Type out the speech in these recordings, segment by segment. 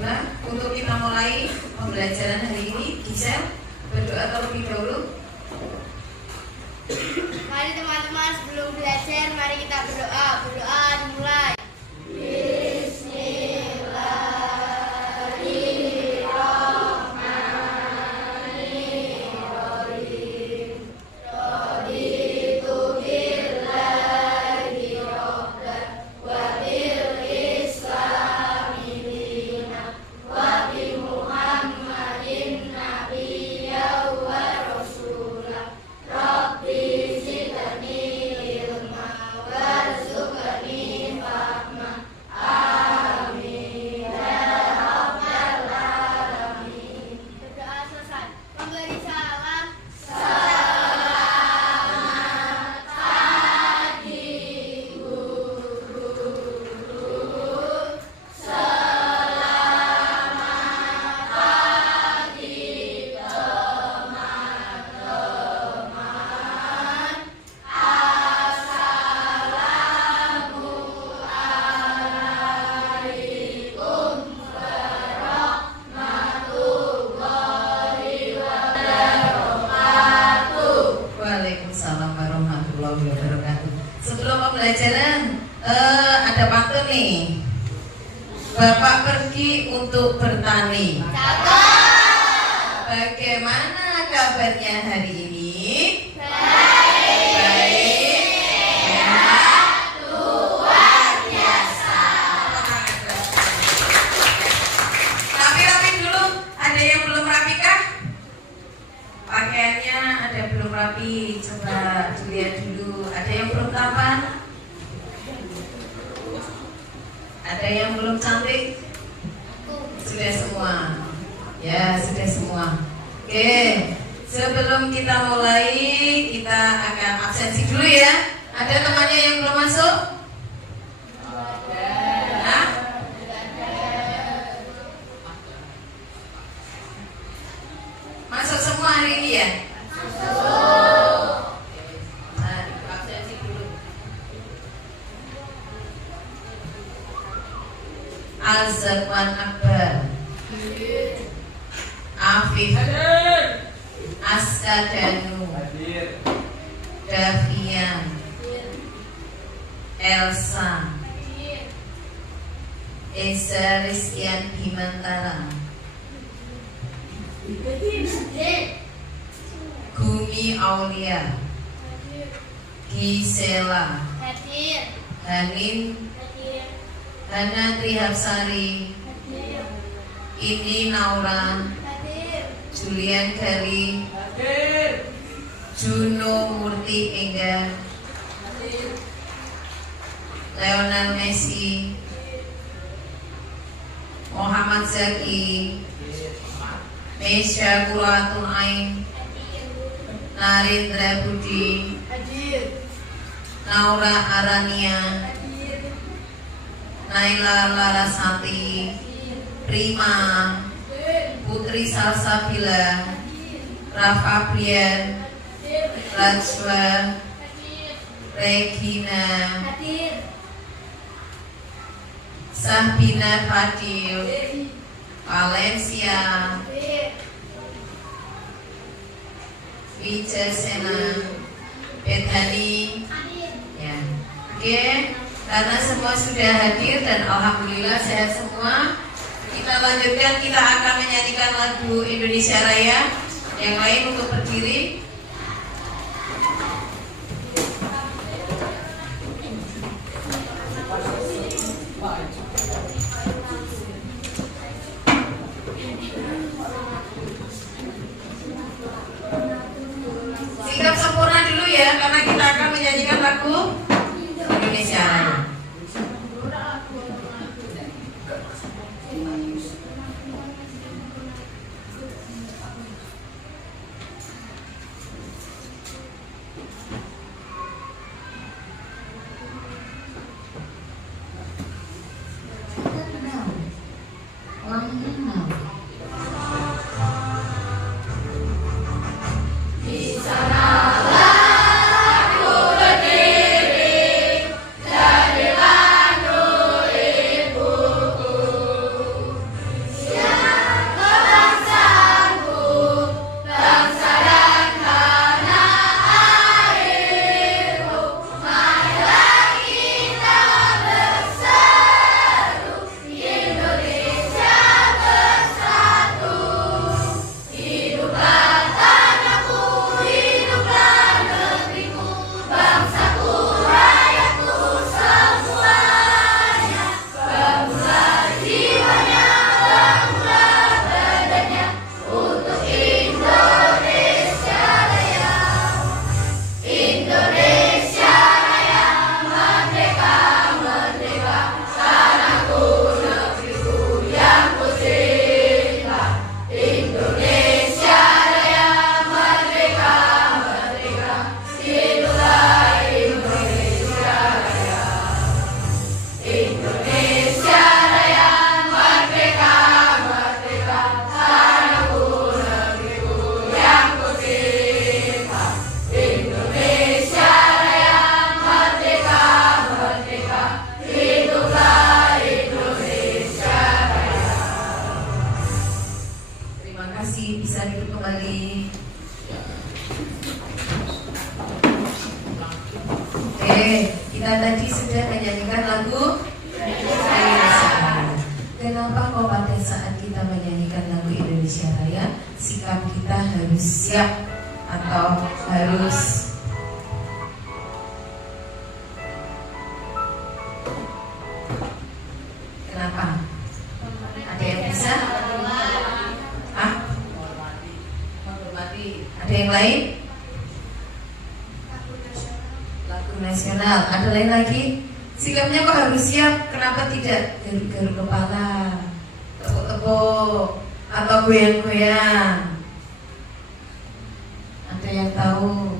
Alhamdulillah. Untuk kita mulai pembelajaran hari ini, Gisel berdoa terlebih dahulu. Mari teman-teman, sebelum belajar, mari kita berdoa. Berdoa dimulai. Waalaikumsalam warahmatullahi wabarakatuh. Sebelum pembelajaran ada pantun nih. Bapak pergi untuk bertani. Bagaimana kabarnya hari ini? Baik. Ya, luar biasa. Rapi dulu. Ada yang belum rapi kah? Pakaiannya ada belum rapi, coba dilihat dulu. Ada yang belum tampan? Ada yang belum cantik? Sudah semua. Ya, sudah semua. Oke, sebelum kita mulai, kita akan absensi dulu ya. Ada temannya yang belum masuk? Hah? Masuk semua hari ini ya? Nah, absensi dulu. Al-Zakwan Akbar, Afif, Askadanu, Davian, Elsa, Esa Rizkian Bimantara, Gumi Aulia, Gisela, Hanin, Hana Trihapsari, Indi Naura, Julian Gari, Juno Murti Enggar, Leonel Messi, Muhammad Zaki, Mesya Kulatul Ain, Narendra Budi, Naura Arania, Naila Larasati, Prima, Putri Salsabila, Rafa Brian, Rajwa, Regina, Sahbina Fadil, Valencia, Wijasena, Bethani. Ya, oke. Karena semua sudah hadir dan alhamdulillah sehat semua, kita lanjutkan. Kita akan menyanyikan lagu Indonesia Raya. Yang lain untuk berdiri. Sikap sempurna dulu ya, karena kita akan menyanyikan lagu Indonesia Raya. sudah menyanyikan lagu Indonesia Raya. Kenapa kok pada saat kita menyanyikan lagu Indonesia Raya, sikap kita harus siap atau harus kenapa? Ada yang bisa? Hah? Menghormati. Ada yang lain? Lagu nasional. Ada lain lagi? Sikapnya kok harus siap? Kenapa tidak garuk-garuk kepala, tepuk-tepuk, atau goyang-goyang? Ada yang tahu?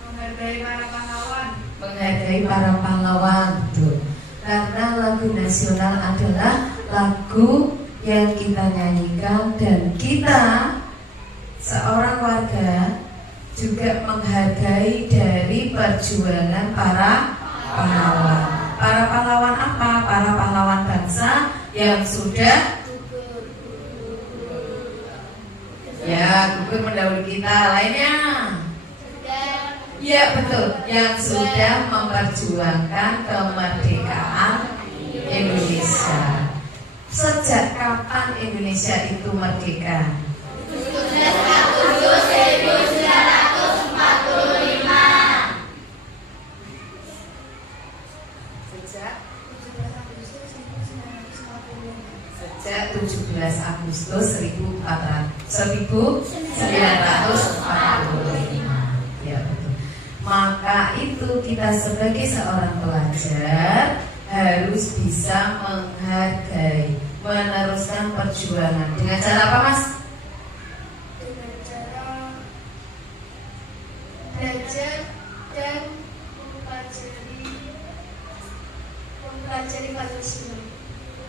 Menghargai para pahlawan. Menghargai para pahlawan, betul. Karena lagu nasional adalah lagu yang kita nyanyikan dan kita seorang warga juga menghargai dari perjuangan para pahlawan. Para pahlawan apa? Para pahlawan bangsa yang sudah gugur mendahului kita. Lainnya? Ya betul, yang sudah memperjuangkan kemerdekaan Indonesia. Sejak kapan Indonesia itu merdeka? 1945. Sejak 17 Agustus 1945. Ya betul. Maka itu kita sebagai seorang pelajar harus bisa menghargai, meneruskan perjuangan. Dengan cara apa, Mas? Dengan cara belajar dan mempelajari pancasila.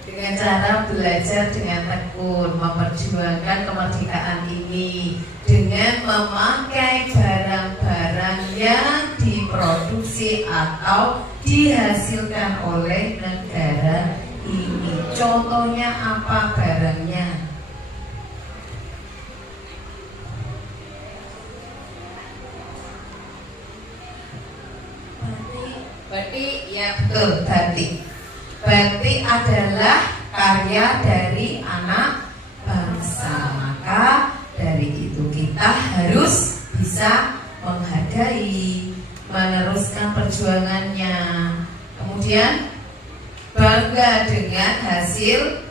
Dengan cara belajar dengan tekun, memperjuangkan kemerdekaan ini dengan memakai barang-barang yang diproduksi atau dihasilkan oleh negara ini. Contohnya apa barangnya? Batik, ya betul, batik. Batik adalah karya dari anak bangsa. Maka dari itu kita harus bisa menghargai, meneruskan perjuangannya. Kemudian bangga dengan hasil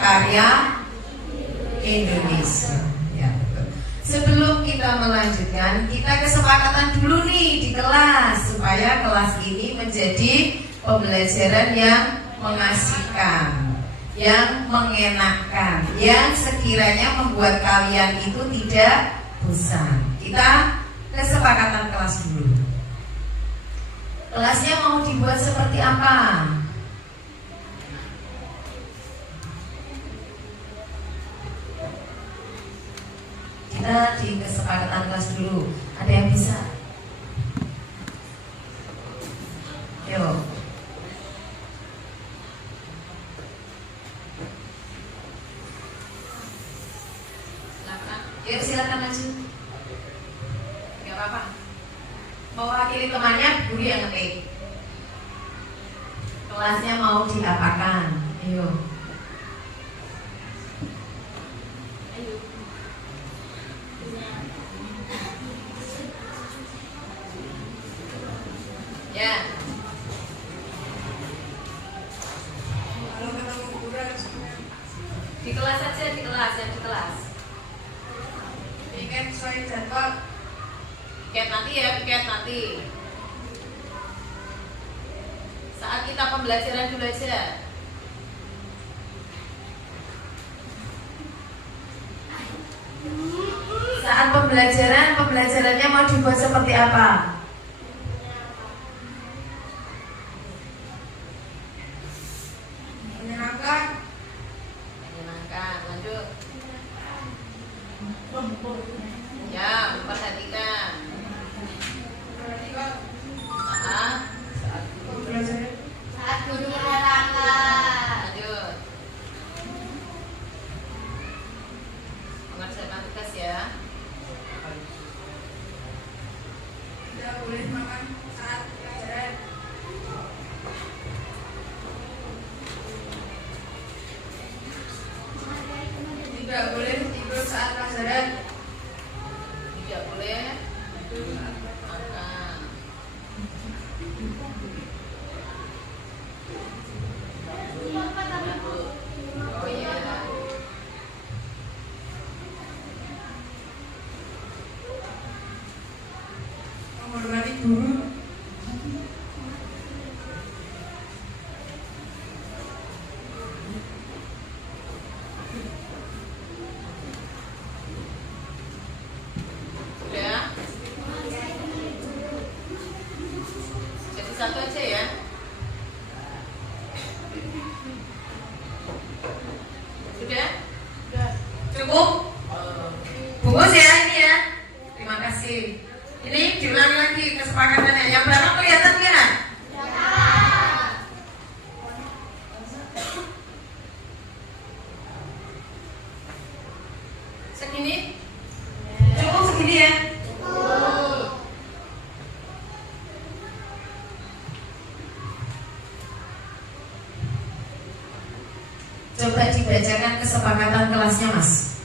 karya Indonesia. Ya, betul. Sebelum kita melanjutkan, kita kesepakatan dulu nih di kelas supaya kelas ini menjadi pembelajaran yang mengasihkan, yang mengenakkan, yang sekiranya membuat kalian itu tidak bosan. Kita kesepakatan kelas dulu. Kelasnya mau dibuat seperti apa? Kita di kesepakatan kelas dulu. Ada yang bisa? Yuk. Yuk silakan maju. Gak apa-apa. Mewakili temannya, guru yang ngetik. Kelasnya mau diapakan? Ayo. Ya. Di kelas saja, di kelas, ya di kelas. Piket sesuai jadwal. Piket nanti ya, piket nanti. Saat kita pembelajaran dulu aja. Saat pembelajarannya mau dibuat seperti apa? Menyenangkan, lanjut. Ya, perhatikan. Saat guru menerangkan. Lanjut. tidak boleh makan saat pelajaran. Tidak boleh tidur saat pelajaran. Tidak boleh tidur saat makan. Oh iya. Menghormati guru. Sudah? Jadi satu aja ya. Sudah? Cukup? Bungkus ya ini ya. Terima kasih. Ini diulangi lagi kesepakatannya. Yang berapa kelihatan kan? Segini? Cukup segini ya? Coba dibacakan kesepakatan kelasnya, Mas.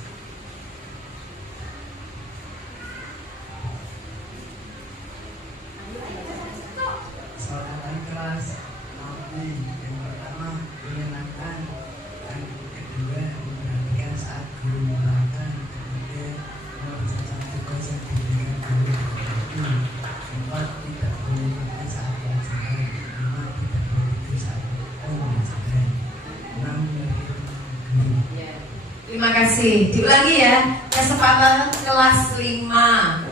Kesepakatan kelas yang pertama menyenangkan, yang kedua memperhatikan saat guru menerangkan, kemudian mengerjakan tugas yang diberikan guru. Empat, tidak boleh makan saat pelajaran. Lima, tidak boleh tidur saat pelajaran. Enam, menerima guru. Ya. Terima kasih. Diulangi ya. Kesempatan kelas 5.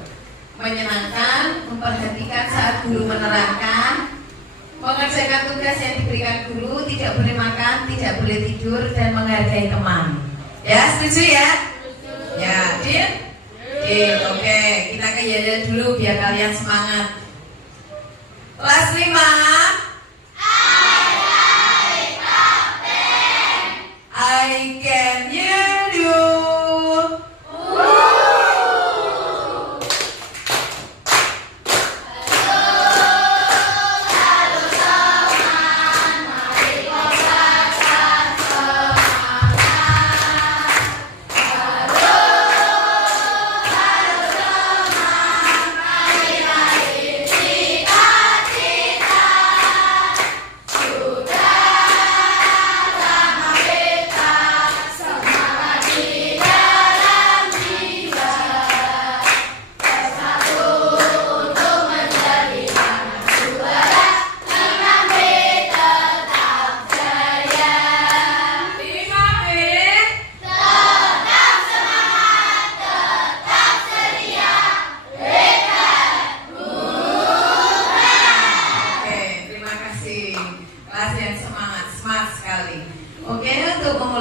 Menyenangkan, memperhatikan saat guru menerangkan, mengerjakan tugas yang diberikan guru, tidak boleh makan, tidak boleh tidur, dan menghargai teman. Ya, setuju ya? Ya, Deal? Deal, oke. Kita ke Yada dulu biar kalian semangat. Kelas 5. I can hear you.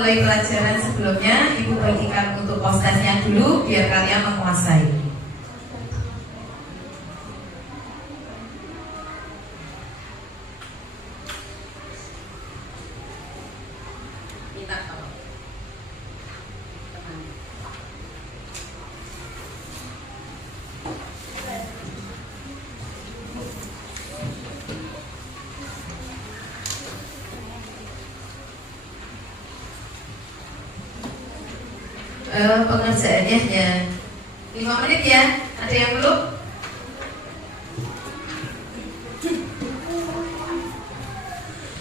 Pelajaran sebelumnya Ibu bagikan untuk postasnya dulu biar kalian menguasai. Minta tolong. Pengerjaannya ya 5 menit ya. Ada yang belum?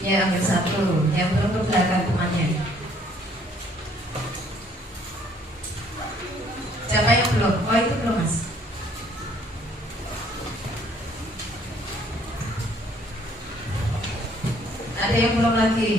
Ya ambil satu. Yang belum ke belakang temannya. Siapa yang belum? Oh itu belum Mas. Ada yang belum lagi?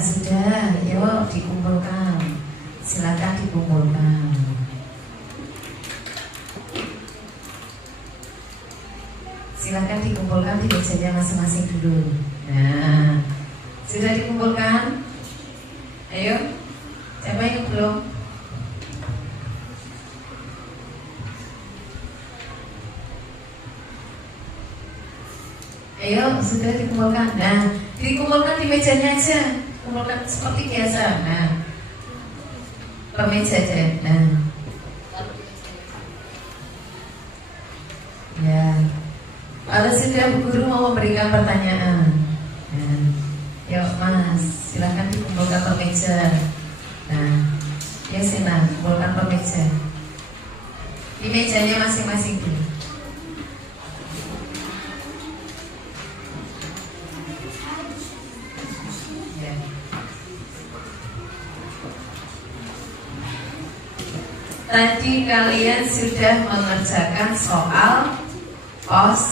sudah, yuk dikumpulkan. Silakan dikumpulkan. Silakan dikumpulkan di mejanya masing-masing dulu. Nah, sudah dikumpulkan? Ayo, siapa yang belum? Ayo, sudah dikumpulkan. Nah, dikumpulkan di mejanya aja. Kumpulkan seperti biasa. Nah, ke meja aja. Nah, ya. Kalau sudah Bu Guru mau memberikan pertanyaan. Nah, yuk Mas, silahkan dikumpulkan ke meja. Nah, ya Sina, kumpulkan ke meja. Di mejanya masing-masing dulu. Tadi kalian sudah mengerjakan soal tes.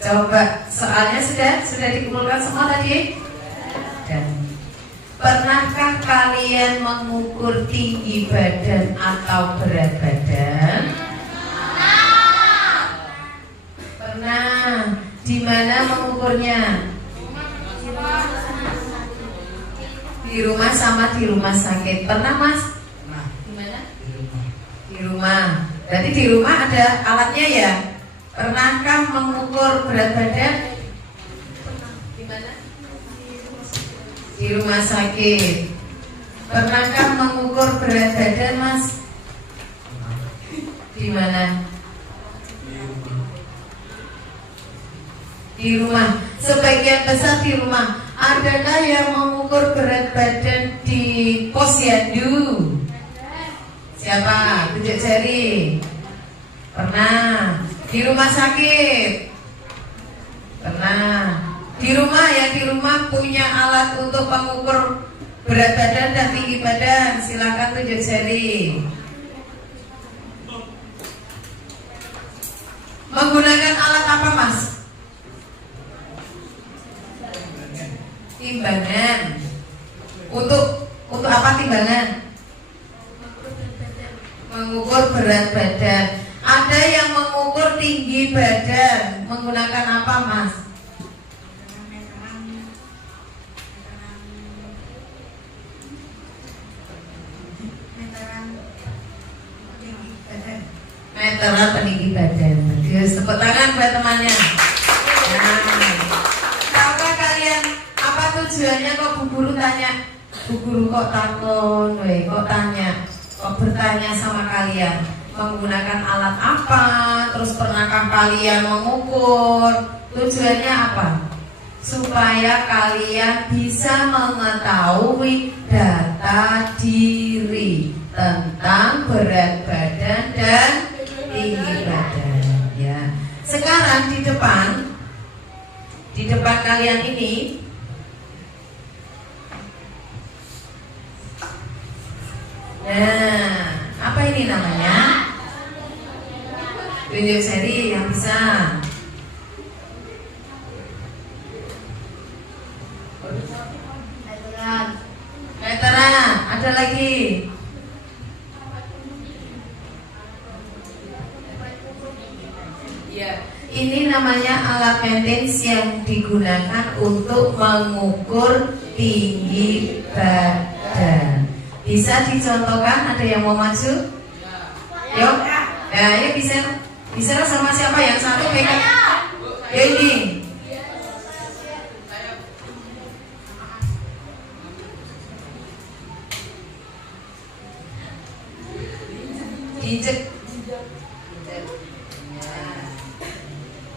Coba soalnya sudah dikumpulkan semua tadi? Dan pernahkah kalian mengukur tinggi badan atau berat badan? Pernah. Di mana mengukurnya? Di rumah sama di rumah sakit. Pernah Mas? Nah, Di mana? di rumah. Di rumah. Berarti di rumah ada alatnya ya? Pernahkah mengukur berat badan? Di mana? Di rumah sakit. Pernahkah mengukur berat badan Mas? Di mana? Di rumah. Sebagian besar di rumah. Adakah yang mengukur berat badan di posyandu? Siapa? Tunjuk jari. Pernah. Di rumah sakit? Pernah. Di rumah ya, di rumah punya alat untuk mengukur berat badan dan tinggi badan. Silakan tunjuk jari. Menggunakan alat apa Mas? Timbangan. Untuk apa timbangan? Mengukur berat badan. Ada yang mengukur tinggi badan menggunakan apa Mas? Meteran peninggi badan. Bagus, tepuk tangan buat temannya. Nah, tahukah kalian apa tujuannya kok Bu Guru tanya? Bu Guru kok takon, kok tanya, kok bertanya sama kalian menggunakan alat apa? Terus pernahkah kalian mengukur? Tujuannya apa? Supaya kalian bisa mengetahui data diri tentang berat badan dan tinggi badan. Ya. Sekarang di depan kalian ini nah, apa ini namanya? Tunjuk jari yang bisa. Meteran, ada lagi. Ya, ini namanya alat maintenance yang digunakan untuk mengukur tinggi badan. Bisa dicontohkan? Ada yang mau maju? Yuk, ya, yuk bisa sama siapa? Yang satu pegang. Ya ini. Diinjek.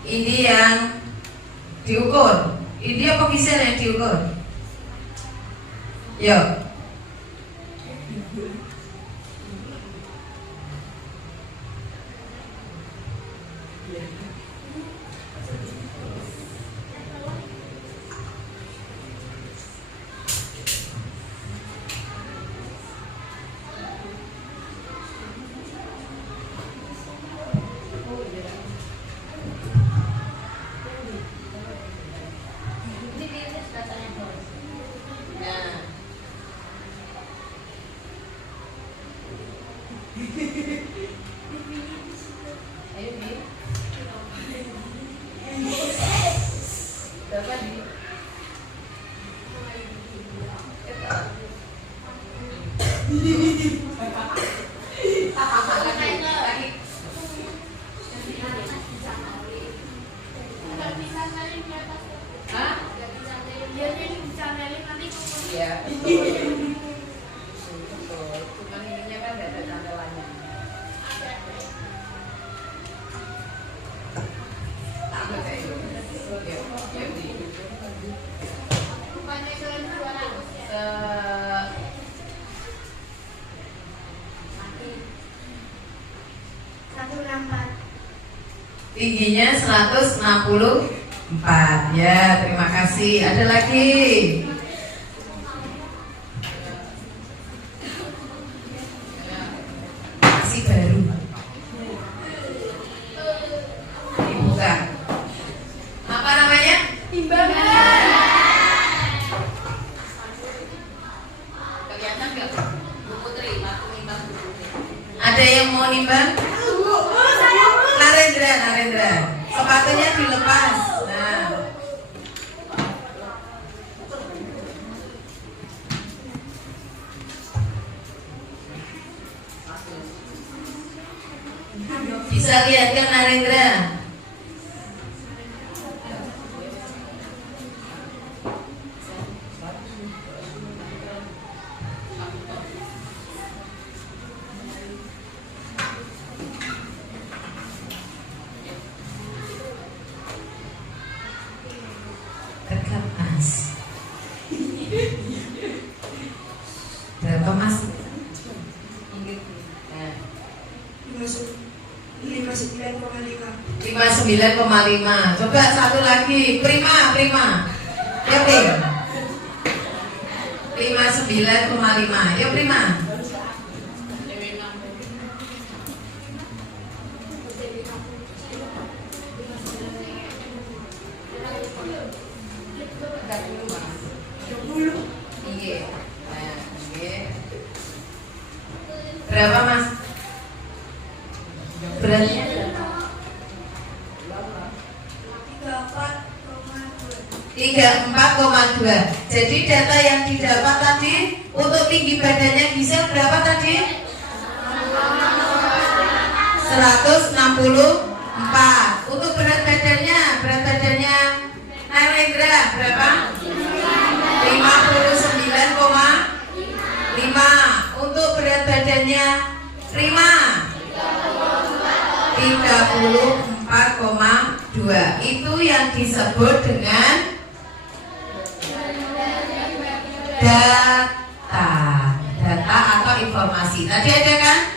Ini yang diukur. Ini apa bisa yang diukur? Yuk. 164. Tingginya 164. Ya, terima kasih. Ada lagi? Masih baru. Dibuka. Apa namanya? Timbangan. Kelihatan nggak? Bu Putri, aku nimbang Bu Putri. Ada yang mau nimbang? Narendra. Sepatunya dilepas. Nah. Bisa lihat kan Narendra? Dekat Mas. Berapa Mas? Nah. 59,5. Coba satu lagi. Prima. Ya Prim. 59,5. Ya Prima. Iya. Nah, oke. Berapa Mas? Beratnya 34,2. Jadi data yang didapat tadi untuk tinggi badannya Gisel berapa tadi? 164. Untuk berat badannya Narendra berapa? 59,5. Untuk berat badannya Prima 34,2. Itu yang disebut dengan data atau informasi. Tadi ada kan?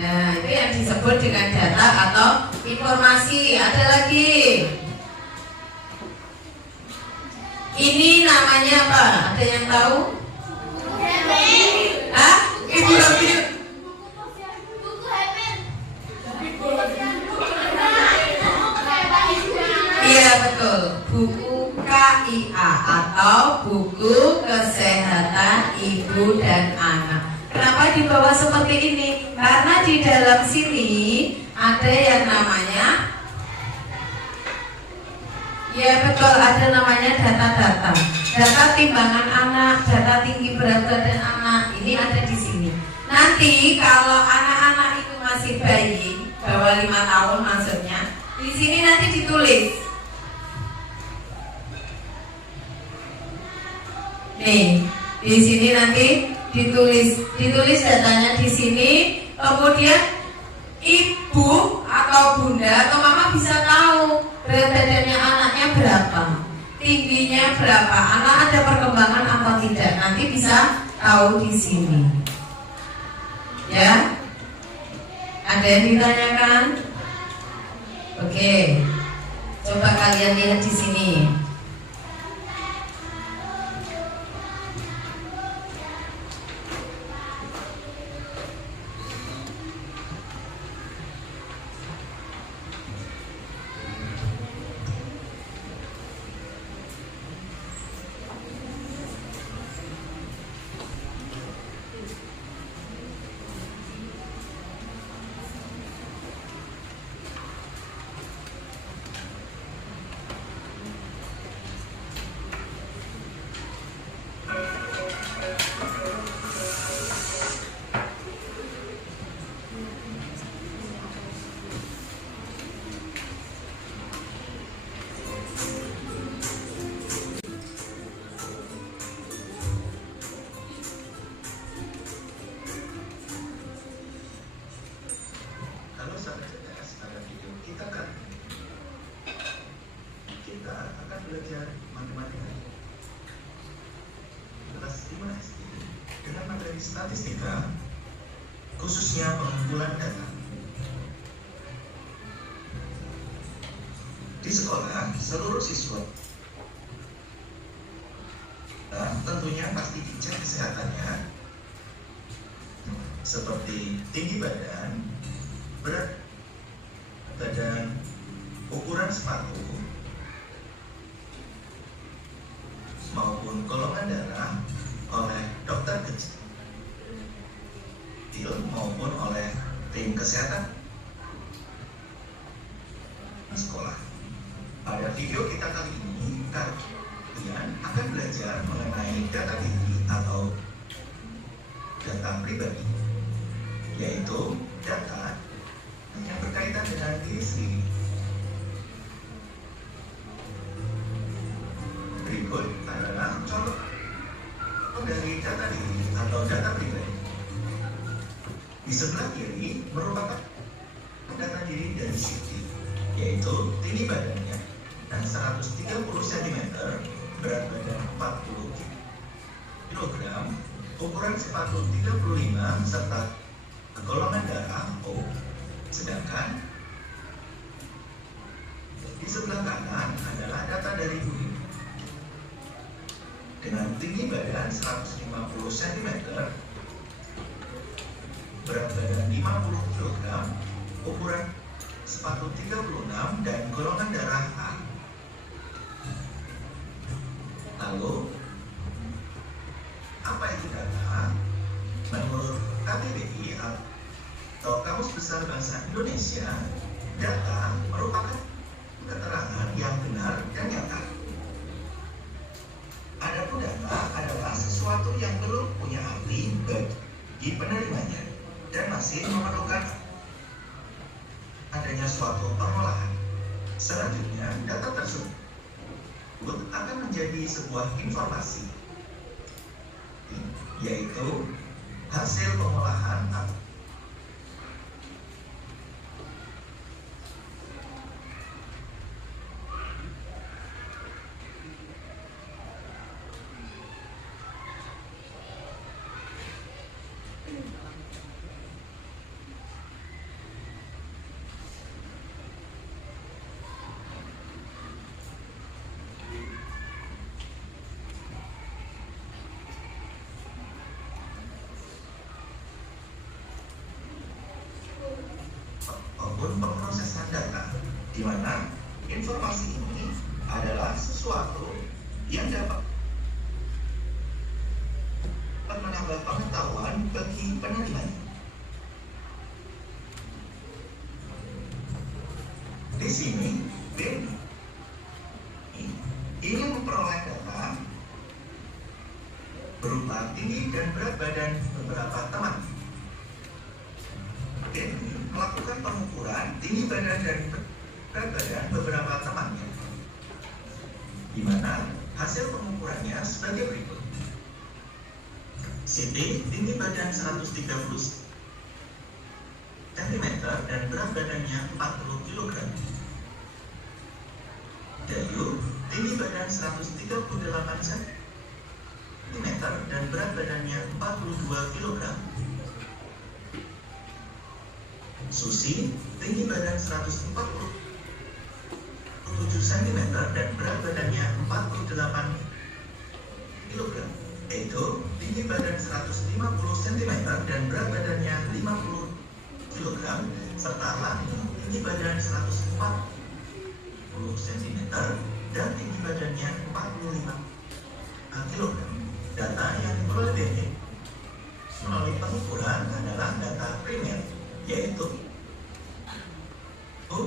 Nah, itu yang disebut dengan data atau informasi. Ada lagi. Ini namanya apa? Ada yang tahu? Hah? Ibu Rabi. Iya betul, buku KIA atau buku kesehatan ibu dan anak. Kenapa dibawa seperti ini? Karena di dalam sini ada yang namanya, ya betul, ada namanya data-data. Data timbangan anak, data tinggi berat badan anak, ini ada di sini. Nanti kalau anak-anak itu masih bayi, bawah 5 tahun maksudnya, di sini nanti ditulis. Nih, di sini nanti ditulis datanya di sini. Kemudian ibu atau bunda atau mama bisa tahu berat badannya anaknya berapa, tingginya berapa, anak ada perkembangan atau tidak. Nanti bisa tahu di sini. Ya, ada yang ditanyakan? Oke, coba kalian lihat di sini. belajar matematika kelas 5 SD dengan materi statistika, khususnya pengumpulan data. sekolah, seluruh siswa tentunya pasti dicek kesehatannya seperti tinggi badan, berat badan, ukuran sepatu, maupun golongan darah oleh dokter kecil maupun oleh tim kesehatan sekolah. Pada video kita kali ini, kalian akan belajar mengenai data diri atau data pribadi, yaitu data yang berkaitan dengan diri sendiri. Berikut adalah contoh dari data diri atau data pribadi. Di sebelah kiri merupakan data diri dari Siti, yaitu tinggi badannya dan 130 cm, berat badan 40 kg, ukuran sepatu 35 serta golongan darah O. Sedangkan di sebelah kanan adalah data dari Budi dengan tinggi badan 150 cm, berat badan 50 kg, ukuran sepatu 36 dan golongan darah A. Lalu, apa itu data? Menurut KBBI atau Kamus Besar Bahasa Indonesia, data merupakan keterangan yang benar dan nyata. Adapun data adalah sesuatu yang belum punya arti bagi penerimanya dan masih memerlukan adanya suatu pengolahan. Selanjutnya, data tersebut akan menjadi sebuah informasi, yaitu hasil pengolahan maupun pemrosesan data, di mana informasi ini adalah sesuatu yang dapat menambah pengetahuan bagi penerimanya. Di sini, Ben ingin memperoleh data berupa tinggi dan berat badan beberapa teman. Ben melakukan pengukuran tinggi badan dan berat badan beberapa temannya, di mana hasil pengukurannya sebagai berikut. Siti tinggi badan 130 cm dan berat badannya 40 kg. Dayu tinggi badan 138 cm dan berat badannya 42 kg. Susi tinggi badan 147 cm dan berat badannya 48 kg. Edo tinggi badan 150 cm dan berat badannya 50 kg, serta Lani tinggi badan 140 cm dan tinggi badannya 45 kg. Data yang diperoleh BNI melalui pengukuran adalah data primer, yaitu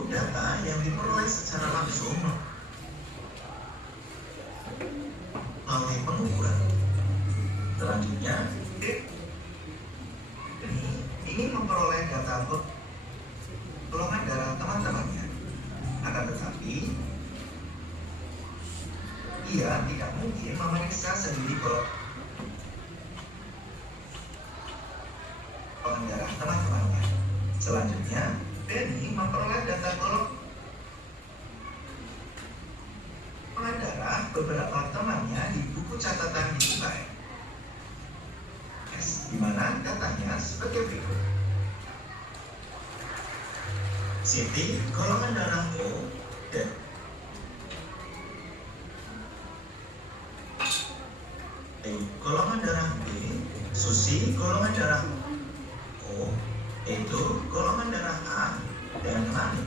data yang diperoleh secara langsung melalui pengukuran. Selanjutnya, ingin memperoleh data golongan darah teman-temannya, akan tetapi ia tidak mungkin memeriksa sendiri golongan darah teman-temannya. Selanjutnya, Benny memperoleh data golongan darah beberapa temannya di buku catatan di UKM, di mana datanya sebagai berikut. Siti golongan darah O dan golongan darah B, Susi golongan darah O, Edo golongan darah A, dan Lani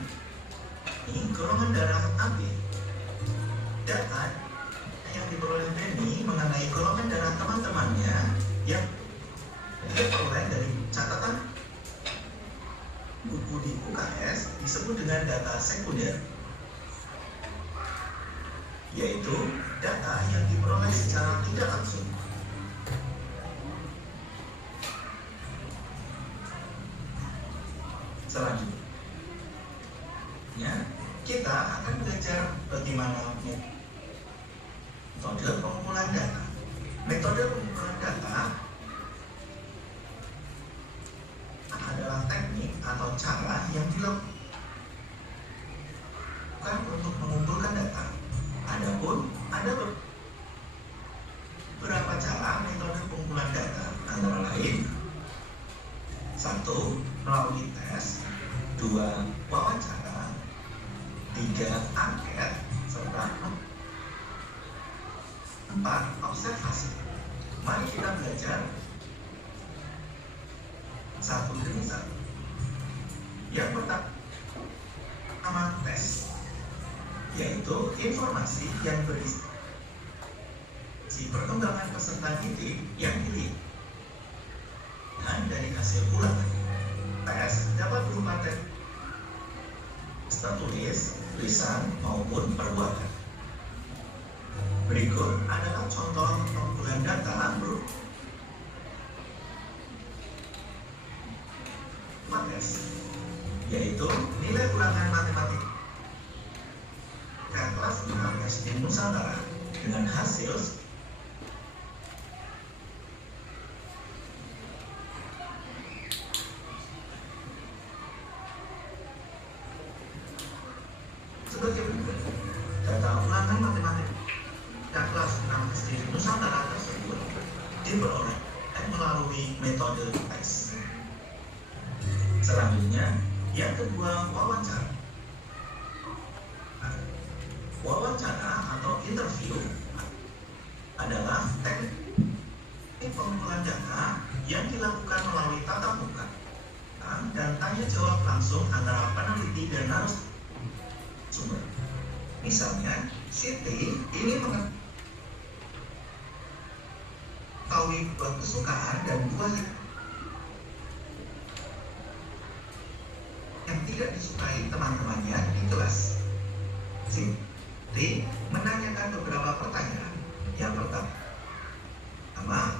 ini golongan darah AB. Data yang diperoleh Benny mengenai golongan darah teman-temannya yang diperoleh dari catatan buku di UKS disebut dengan data sekunder, yaitu data yang diperoleh secara tidak langsung. Selanjutnya, kita akan belajar bagaimana metode pengumpulan data. Metode pengumpulan data adalah teknik atau cara yang dilakukan untuk mengumpulkan data. Adapun ada beberapa cara metode pengumpulan data, antara lain 1. Melalui tes, 2. Wawancara, 3. Angket, serta 4. Observasi. Mari kita belajar satu demi satu. Yang pertama, tes, yaitu informasi yang berisi perkembangan peserta didik yang dilihat dan dari hasil ulangan. Tes dapat berupa tes tertulis, tulisan, maupun perbuatan. Berikut adalah contoh pengumpulan data berupa tes, yaitu nilai ulangan matematika kelas 6 SD Nusantara dengan hasil sebagai berikut. Data ulangan matematika kelas 6 SD Nusantara tersebut diperoleh melalui metode tes. Selanjutnya, yang kedua, wawancara. Wawancara atau interview adalah teknik pengumpulan data yang dilakukan melalui tatap muka dan tanya jawab langsung antara peneliti dan narasumber. Misalnya, Siti ini mengetahui buah kesukaan dan buah yang tidak disukai teman-temannya di kelas. Siti menanyakan beberapa pertanyaan. Yang pertama,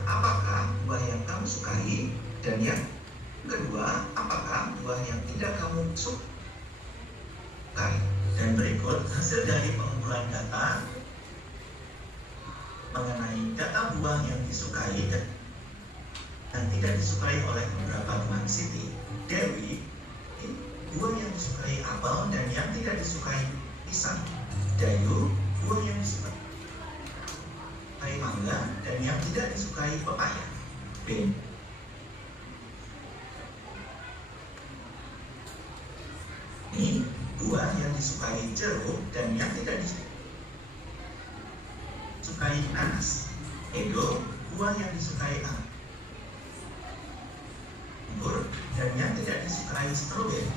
apakah buah yang kamu sukai? Dan yang kedua, apakah buah yang tidak kamu sukai? Dan berikut hasil dari pengumpulan data mengenai data buah yang disukai dan tidak disukai oleh beberapa teman Siti. Dewi, buah yang disukai apel dan yang tidak disukai pisang. Dayu, buah yang disukai mangga dan yang tidak disukai pepaya. Ben, ini buah yang disukai jeruk dan yang tidak disukai nanas. Edo, buah yang disukai anggur dan yang tidak disukai stroberi.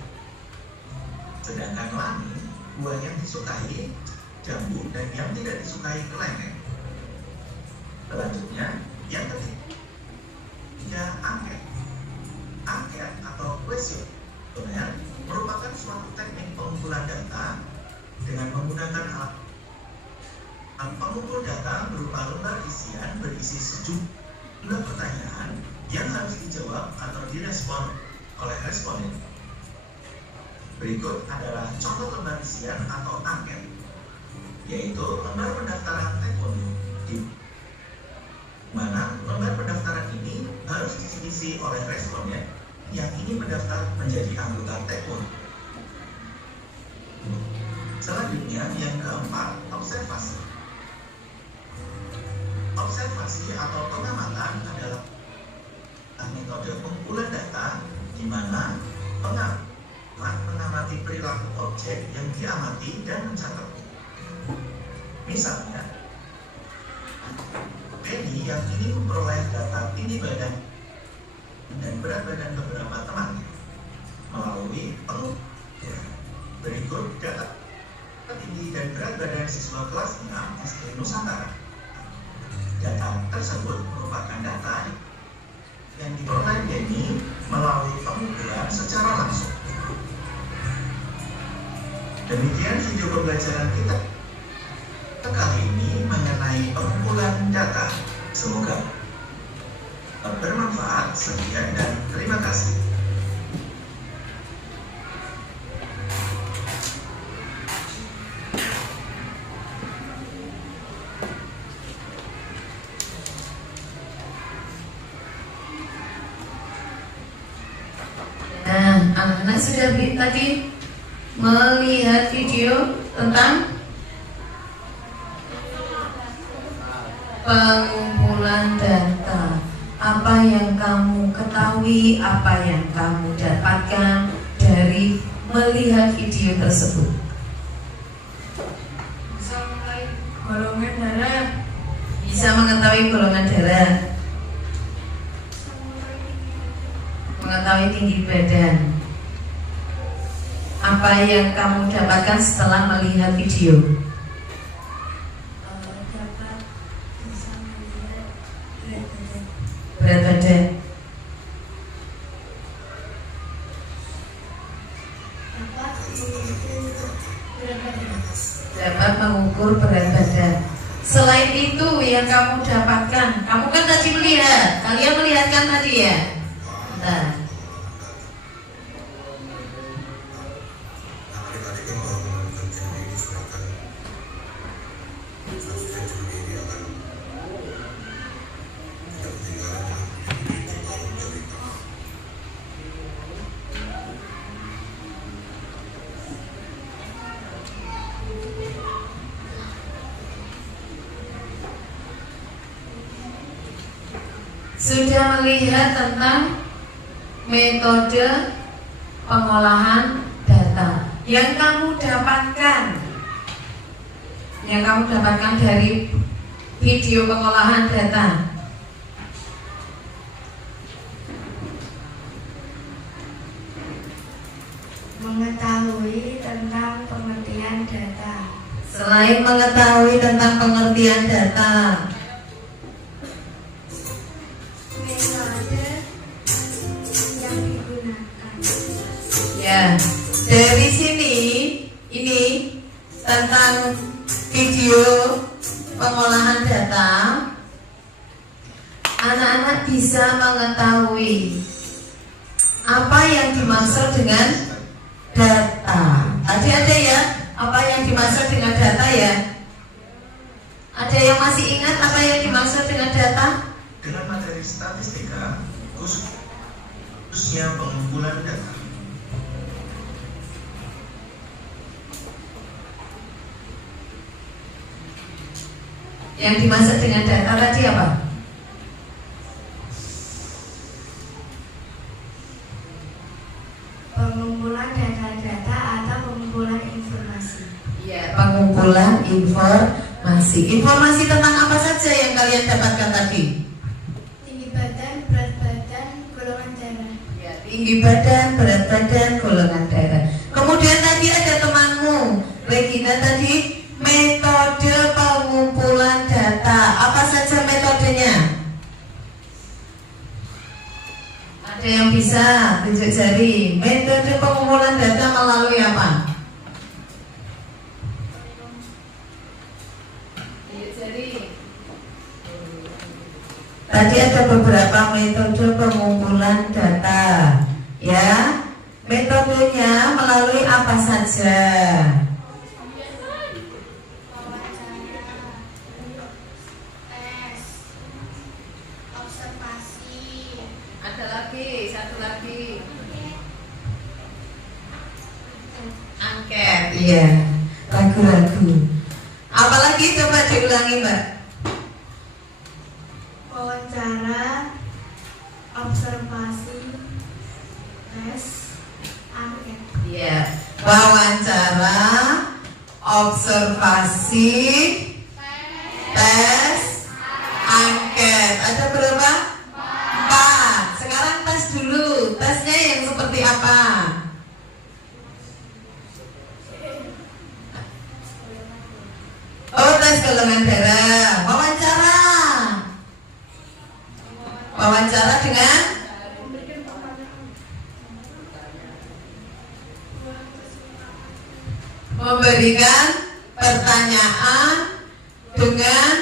Sedangkan Lani, buah yang disukai jambu dan yang tidak disukai kelengkeng. Selanjutnya, yang ketiga, angket. Angket atau kuesioner merupakan suatu teknik pengumpulan data dengan menggunakan alat pengumpul data berupa lembar isian berisi sejumlah pertanyaan yang harus dijawab atau direspon oleh responden. Berikut adalah contoh lembar isian atau angket, yaitu lembar pendaftaran taekwondo, di mana lembar pendaftaran ini harus diisi oleh responden yang ingin mendaftar menjadi anggota taekwondo. Selanjutnya, yang keempat, observasi. Observasi atau pengamatan adalah metode pengumpulan data di mana pengamat mengamati perilaku objek yang diamati dan mencatat. Misalnya, Benny yang ingin memperoleh data tinggi badan dan berat badan beberapa teman melalui pengukuran. Berikut data tinggi dan berat badan siswa kelas 6 SD Nusantara. Data tersebut merupakan data yang diperoleh Benny melalui pengukuran secara langsung. Demikian video pembelajaran kita kali ini mengenai pengumpulan data. Semoga bermanfaat. Sekian dan terima kasih. Nah, anak-anak sudah tadi melihat video tentang pengumpulan data. Apa yang kamu ketahui, apa yang kamu dapatkan dari melihat video tersebut? Bisa mengetahui golongan darah. Bisa mengetahui golongan darah. Mengetahui tinggi badan. Apa yang kamu dapatkan setelah melihat video? Berat badan. Dapat mengukur berat badan. Selain itu yang kamu dapatkan, kamu kan tadi melihat, kalian melihat kan tadi ya? Nah, sudah melihat tentang metode pengolahan data yang kamu dapatkan dari video pengolahan data. Mengetahui tentang pengertian data. Selain mengetahui tentang pengertian data, Metode yang digunakan. ya, dari sini ini tentang video pengolahan data, anak-anak bisa mengetahui apa yang dimaksud dengan data. Tadi ada ya, apa yang dimaksud dengan data ya? Ada yang masih ingat apa yang dimaksud dengan data? Dengan materi statistika, khususnya pengumpulan data. Yang dimaksud dengan data tadi apa? Pengumpulan data-data atau pengumpulan informasi. Iya, pengumpulan informasi. Informasi tentang apa saja yang kalian dapatkan tadi? Tinggi badan, berat badan, golongan darah. Ya, tinggi badan, berat badan, golongan darah. Kemudian tadi ada temanmu, Regina tadi, metode pengumpulan data. Apa saja metodenya? Ada yang bisa tunjuk jari. Metode pengumpulan data melalui apa? Tunjuk jari. Tadi ada beberapa metode pengumpulan data. Ya, metodenya melalui apa saja? Tes, observasi, Ada lagi, satu lagi. Angket. Iya, ragu-ragu. Apalagi coba diulangi, Mbak. wawancara, observasi, tes, angket. Iya, wawancara, observasi, tes, angket. golongan darah. Wawancara dengan memberikan pertanyaan dengan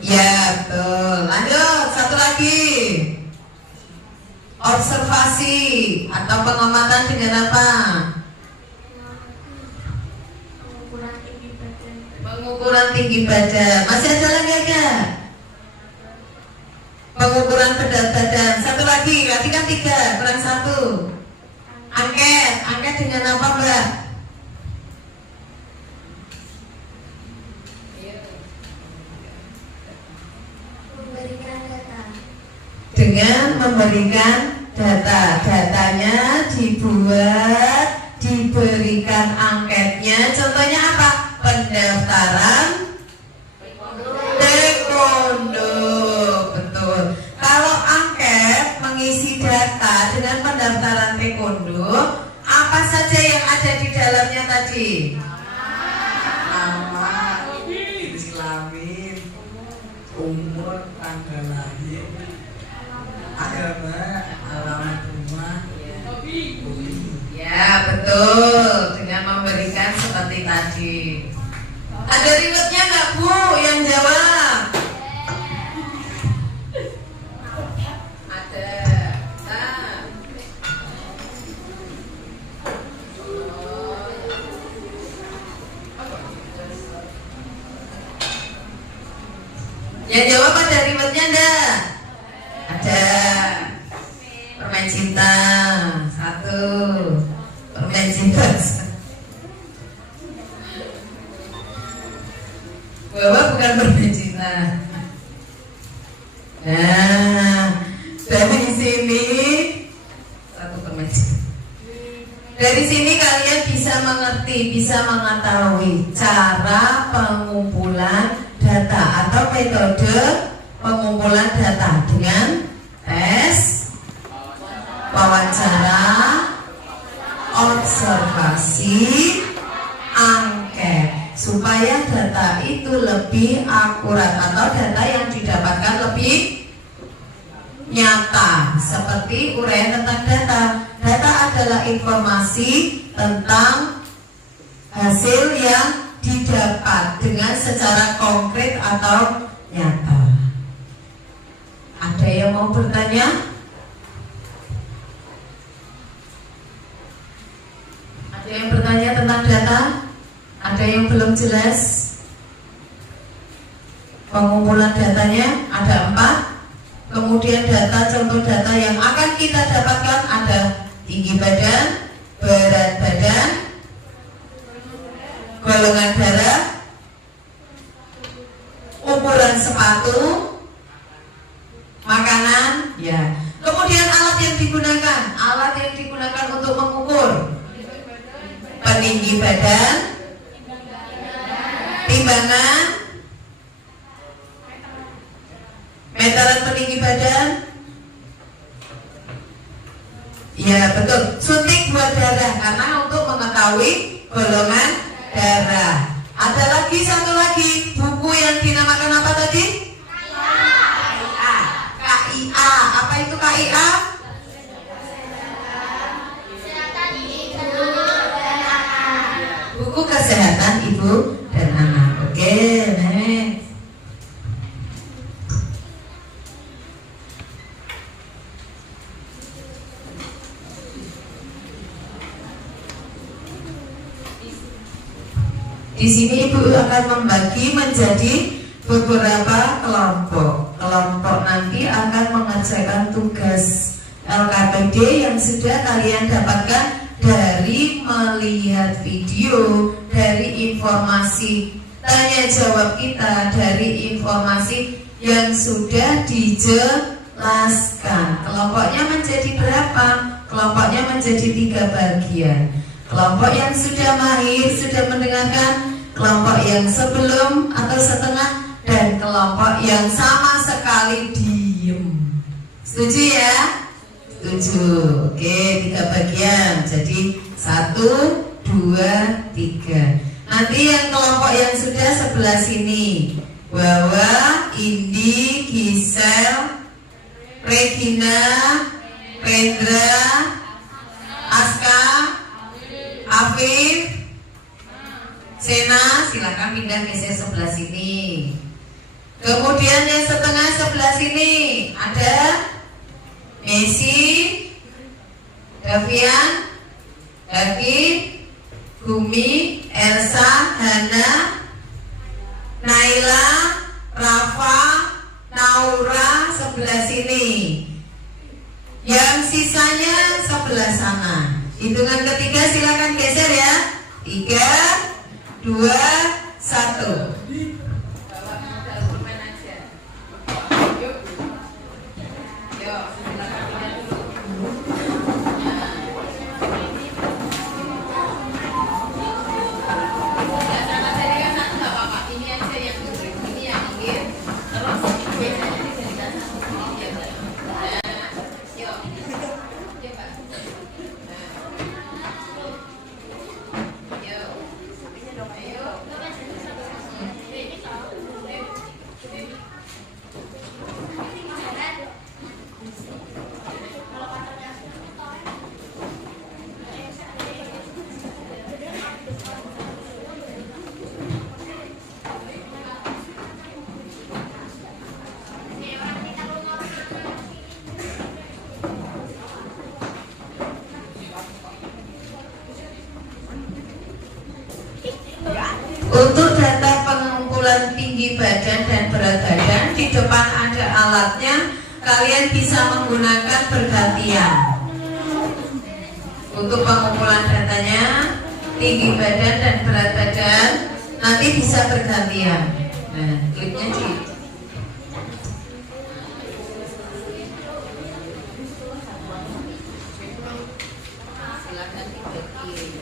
ya betul. Lanjut, satu lagi. Observasi atau pengamatan dengan apa? Pengukuran tinggi badan. Masih ada lagi enggak? Pengukuran berat badan. Satu lagi, berarti kan 3, kurang 1. Angket dengan apa, Mbak? Memberikan data. Dengan memberikan data. Datanya dibuat, diberikan angketnya. Contohnya apa? Pendaftaran taekwondo. Betul. Kalau angket mengisi data dengan pendaftaran taekwondo, apa saja yang ada di dalamnya tadi? Nama, jenis kelamin, umur, tanggal lahir, agama, alamat rumah, hobi. Ya betul, dengan memberikan seperti tadi. Ada ribetnya nggak Bu yang jawab? Ada. Nah. Yang jawab ada ribetnya enggak? Ada. Permen cinta 1. Permen cinta. Bahwa bukan permen cinta. Nah, dari sini 1 permen cinta. Dari sini kalian bisa mengerti, bisa mengetahui cara pengumpulan data atau metode pengumpulan data dengan tes, wawancara, observasi, angket, supaya data itu lebih akurat atau data yang didapatkan lebih nyata. Seperti uraian tentang data. Data adalah informasi tentang hasil yang didapat dengan secara konkret atau nyata. Ada yang mau bertanya? Ada yang bertanya tentang data? Ada yang belum jelas? Pengumpulan datanya ada 4. Kemudian data, contoh data yang akan kita dapatkan ada tinggi badan, berat badan, golongan darah, ukuran sepatu, makanan, ya. Kemudian alat yang digunakan untuk mengukur peninggi badan, timbangan, meteran peninggi badan. Ya betul, suntik buat darah karena untuk mengetahui golongan darah. Ada lagi satu lagi buku yang dinamakan apa tadi? KIA. KIA. Apa itu KIA? Kesehatan ibu dan anak. Buku kesehatan ibu dan anak. Oke, next. Di sini Ibu akan membagi menjadi beberapa kelompok. Kelompok nanti akan mengerjakan tugas LKPD yang sudah kalian dapatkan dari melihat video, dari informasi tanya jawab kita, dari informasi yang sudah dijelaskan. Kelompoknya menjadi berapa? Kelompoknya menjadi 3 bagian. Kelompok yang sudah mahir, sudah mendengarkan, kelompok yang sebelum atau setengah, dan kelompok yang sama sekali diem. Setuju ya? Setuju. Oke, 3 bagian. Jadi 1, 2, 3. Nanti yang kelompok yang sudah sebelah sini, Wawa, Indi, Gisel, Regina, Rendra, Aska, Afif, Sena, silakan pindah geser sebelah sini. Kemudian yang setengah sebelah sini ada Messi, Davian, Daki, Gumi, Elsa, Hana, Naila, Rafa, Naura sebelah sini. Yang sisanya sebelah sana. Hitungan ketiga silakan geser ya. 3, 2, 1. Untuk data pengumpulan tinggi badan dan berat badan, di depan ada alatnya, kalian bisa menggunakan bergantian. Untuk pengumpulan datanya, tinggi badan dan berat badan, nanti bisa bergantian. Nah, kliknya di silakan dibagi.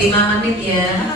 Lima menit ya.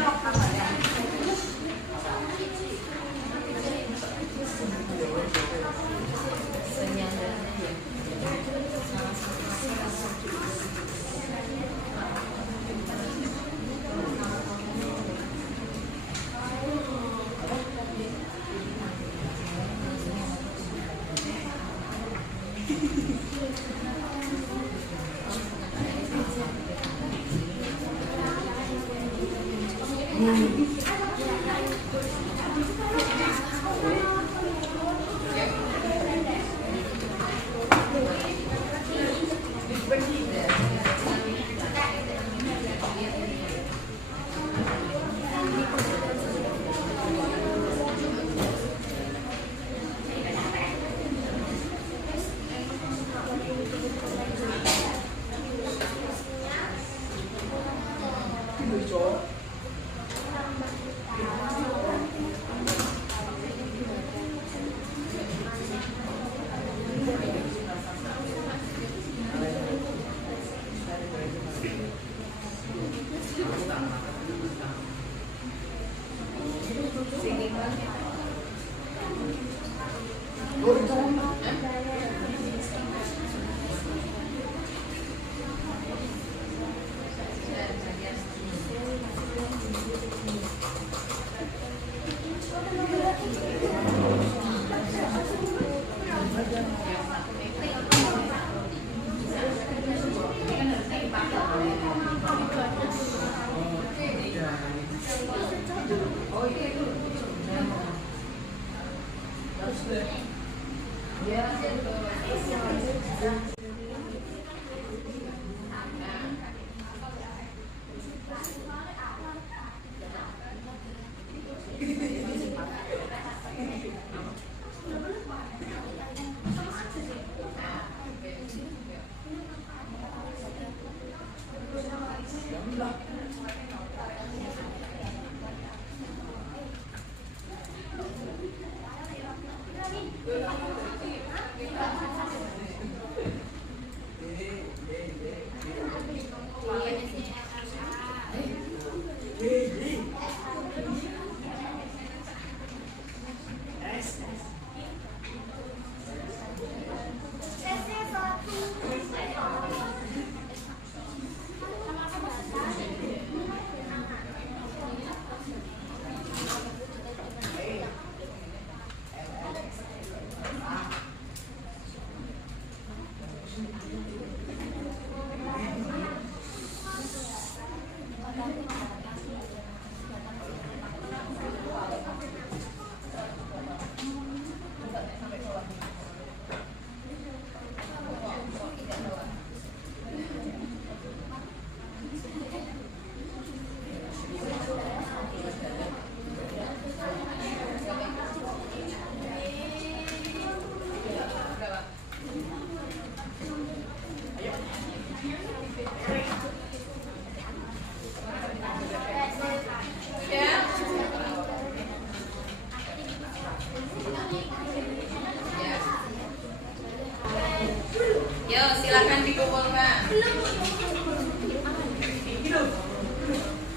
Silakan dikumpulkan.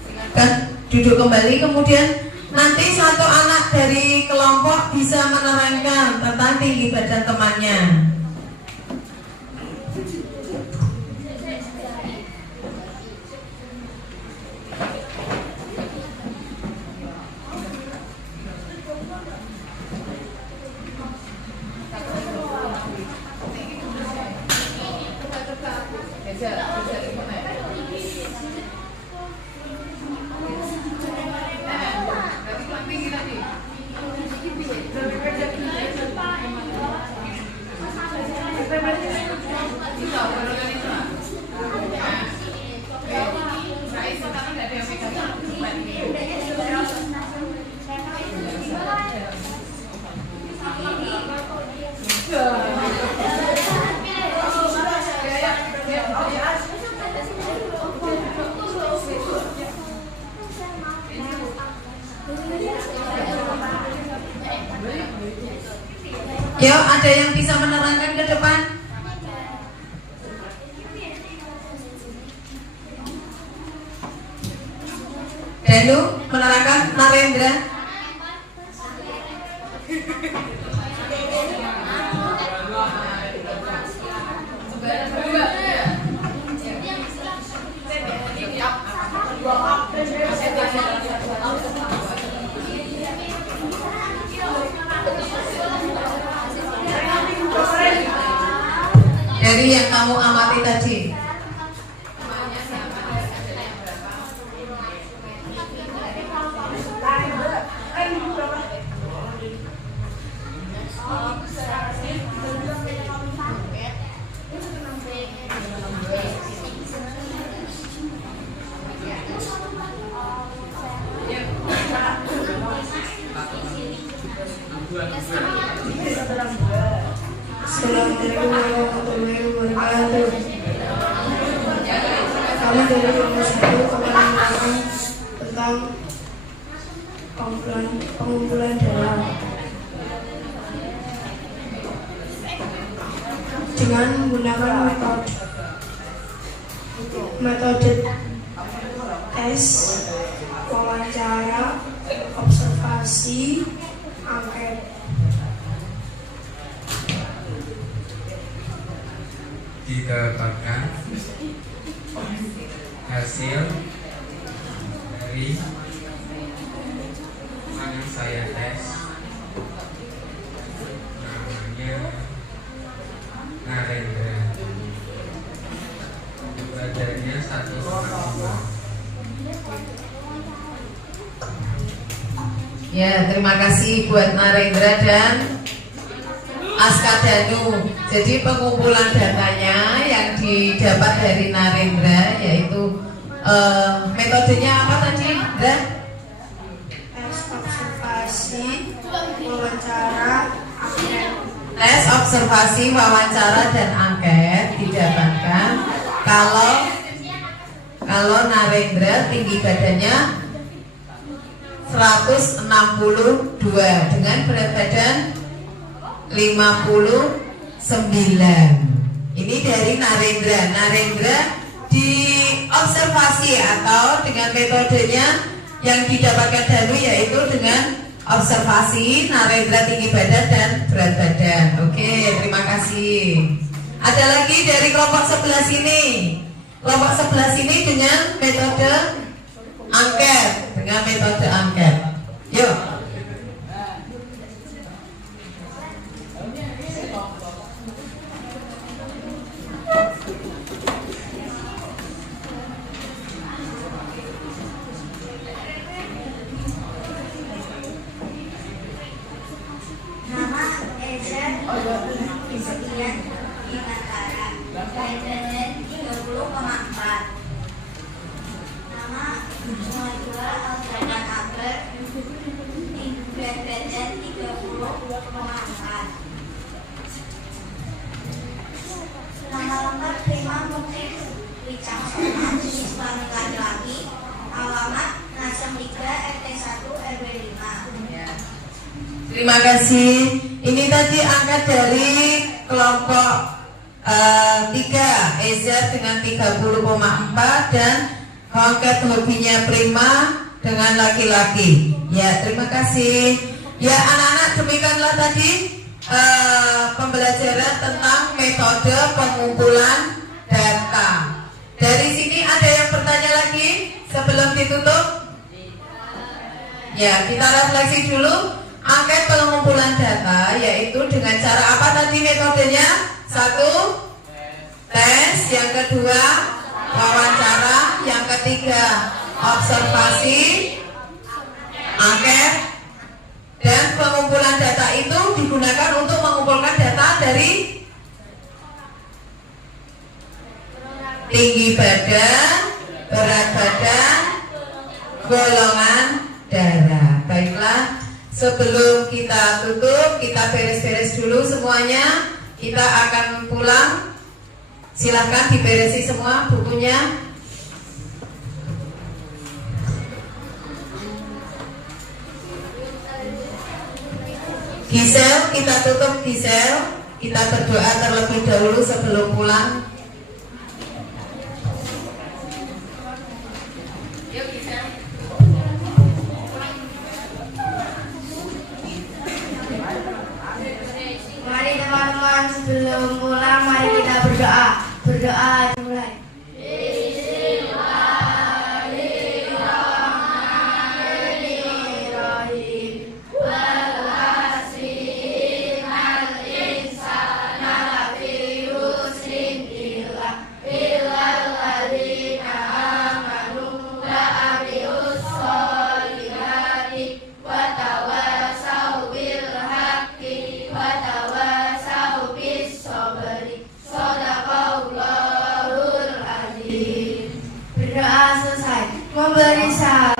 Silakan duduk kembali. Kemudian nanti satu anak dari kelompok bisa menerangkan tentang tinggi badan temannya. Yuk, ada yang bisa menerangkan ke depan? Danu, menerangkan. Narendra. Dari yang kamu amati tadi. Assalamualaikum warahmatullahi wabarakatuh. Kami dari kelas 1 akan menerangkan tentang pengumpulan darah dengan menggunakan metode tes, wawancara, observasi, angket. Didapatkan hasil dari mana saya tes, namanya Narendra, badannya 1,2. Ya, terima kasih buat Narendra dan Askadanu. Jadi pengumpulan datanya yang didapat dari Narendra yaitu metodenya apa tadi, Indra? tes observasi, wawancara, angket. Tes observasi, wawancara dan angket didapatkan kalau Narendra tinggi badannya 162 dengan berat badan 59. Ini dari Narendra. Narendra diobservasi atau dengan metodenya yang didapatkan Danu yaitu dengan observasi Narendra tinggi badan dan berat badan. Oke, terima kasih. Ada lagi dari kelompok sebelah sini. Kelompok sebelah sini dengan metode angket. Dengan metode angket. Yuk. Nama Ezer sekian Bintara, badan 30,4. Nama Najwa Alfredan Akbar, berat badan 30,4. Nama lengkap Prima Mukti Wicaksana, jenis kelamin laki-laki, alamat Nasem 3 RT 1 RW 5. Terima kasih. Ini tadi angkat dari kelompok 3 Ezer dengan 30,4 dan angkat hobinya Prima dengan laki-laki. Ya, terima kasih. Ya, anak-anak, demikianlah tadi pembelajaran tentang metode pengumpulan data. Dari sini ada yang bertanya lagi sebelum ditutup? Ya, kita refleksi dulu. Angket pengumpulan data yaitu dengan cara apa tadi metodenya? 1. Tes, yang kedua wawancara, yang ketiga observasi, angket, dan pengumpulan data itu digunakan untuk mengumpulkan data dari tinggi badan, berat badan, golongan darah. Baiklah, sebelum kita tutup, kita beres-beres dulu semuanya. Kita akan pulang. Silahkan diberesi semua bukunya. Gisel, kita tutup Gisel. Kita berdoa terlebih dahulu sebelum pulang. Mari teman-teman sebelum pulang mari kita berdoa. Berdoa mulai. Berdoa selesai. Memberi salam.